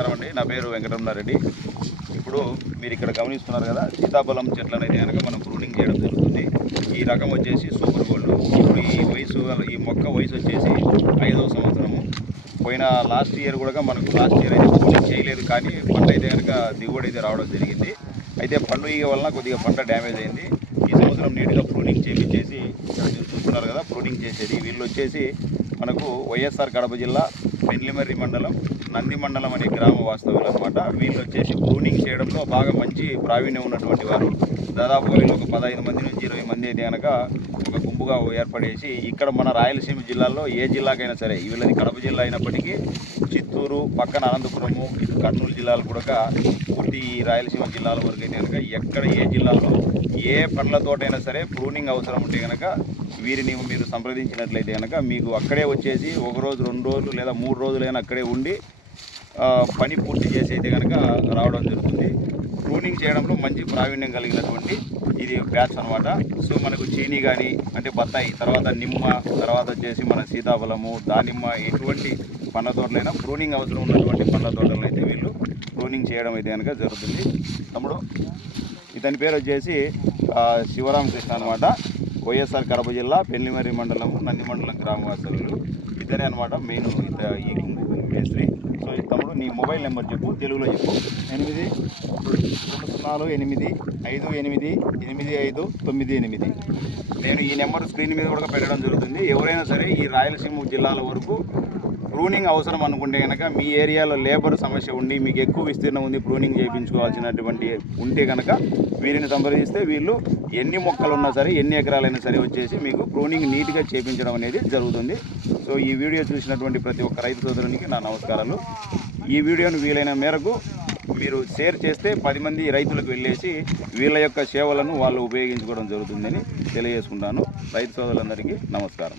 నమస్కారం అండి. నా పేరు వెంకటరమణారెడ్డి. ఇప్పుడు మీరు ఇక్కడ గమనిస్తున్నారు కదా, సీతాఫలం చెట్లు అనేది కనుక మనం ప్రూనింగ్ చేయడం జరుగుతుంది. ఈ రకం వచ్చేసి సూపర్ గోల్డ్. ఇప్పుడు ఈ మొక్క వయసు వచ్చేసి 5వ సంవత్సరము. పోయిన లాస్ట్ ఇయర్ కూడా మనకు లాస్ట్ ఇయర్ అయితే ప్రూనింగ్ చేయలేదు, కానీ పంట అయితే కనుక దిగుబడి అయితే రావడం జరిగింది. అయితే పండు ఈగ వలన కొద్దిగా పంట డ్యామేజ్ అయింది. ఈ సంవత్సరం నీట్గా ప్రూనింగ్ చేసి ఇక్కడ మీరు చూస్తున్నారు కదా, ప్రూనింగ్ చేసేది. వీళ్ళు వచ్చేసి మనకు వైఎస్ఆర్ కడప జిల్లా పెండ్లిమర్రి మండలం నంది మండలం అనే గ్రామ వాస్తవులు అనమాట. వీళ్ళు వచ్చేసి ప్రూనింగ్ చేయడంలో బాగా మంచి ప్రావీణ్యం ఉన్నటువంటి వారు. దాదాపు వీళ్ళు ఒక 15 మంది నుంచి 20 మంది అయితే కనుక ఒక గుంపుగా ఏర్పడేసి ఇక్కడ మన రాయలసీమ జిల్లాలో ఏ జిల్లాకైనా సరే, వీళ్ళది కడప జిల్లా అయినప్పటికీ చిత్తూరు పక్కన అనంతపురము కర్నూలు జిల్లాలు కూడా పూర్తి రాయలసీమ జిల్లాల వరకు అయితే కనుక ఎక్కడ ఏ జిల్లాలో ఏ పండ్ల తోటైనా సరే ప్రూనింగ్ అవసరం ఉంటే కనుక వీరిని మీరు సంప్రదించినట్లయితే కనుక మీకు అక్కడే వచ్చేసి 1 రోజు 2 రోజులు లేదా 3 రోజులైనా అక్కడే ఉండి పని పూర్తి చేసి అయితే కనుక రావడం జరుగుతుంది. ప్రూనింగ్ చేయడంలో మంచి ప్రావీణ్యం కలిగినటువంటి ఇది బ్యాచ్ అనమాట. సో మనకు చీనీ కానీ అంటే బత్తాయి, తర్వాత నిమ్మ, తర్వాత వచ్చేసి మన సీతాఫలము, దానిమ్మ, ఎటువంటి పండ్ల తోటలైనా ప్రూనింగ్ అవసరం ఉన్నటువంటి పండ్ల తోటలను అయితే వీళ్ళు ప్రూనింగ్ చేయడం అయితే కనుక జరుగుతుంది. తమ్ముడు ఇతని పేరు వచ్చేసి శివరామకృష్ణ అనమాట. వైఎస్ఆర్ కడప జిల్లా పెండ్లిమర్రి మండలము నంది మండలం గ్రామవాసులు. ఇతనే అనమాట మెయిన్ ఈ మేస్త్రి. సో తమ్ముడు నీ మొబైల్ నెంబర్ చెప్పు, తెలుగులో చెప్పు. 82858858598. నేను ఈ నెంబర్ స్క్రీన్ మీద కూడా పెట్టడం జరుగుతుంది. ఎవరైనా సరే ఈ రాయలసీమ జిల్లాల వరకు ప్రూనింగ్ అవసరం అనుకుంటే కనుక, మీ ఏరియాలో లేబర్ సమస్య ఉండి మీకు ఎక్కువ విస్తీర్ణం ఉంది, ప్రూనింగ్ చేయించుకోవాల్సినటువంటి ఉంటే కనుక వీరిని సంప్రదిస్తే వీళ్ళు ఎన్ని మొక్కలు ఉన్నా సరే, ఎన్ని ఎకరాలైనా సరే వచ్చేసి మీకు ప్రూనింగ్ నీట్గా చేయించడం అనేది జరుగుతుంది. సో ఈ వీడియో చూసినటువంటి ప్రతి ఒక్క రైతు సోదరునికి నా నమస్కారాలు. ఈ వీడియోను వీలైన మేరకు మీరు షేర్ చేస్తే 10 మంది రైతులకు వెళ్ళేసి వీళ్ళ యొక్క సేవలను వాళ్ళు ఉపయోగించుకోవడం జరుగుతుందని తెలియజేసుకుంటాను. రైతు సోదరులందరికీ నమస్కారం.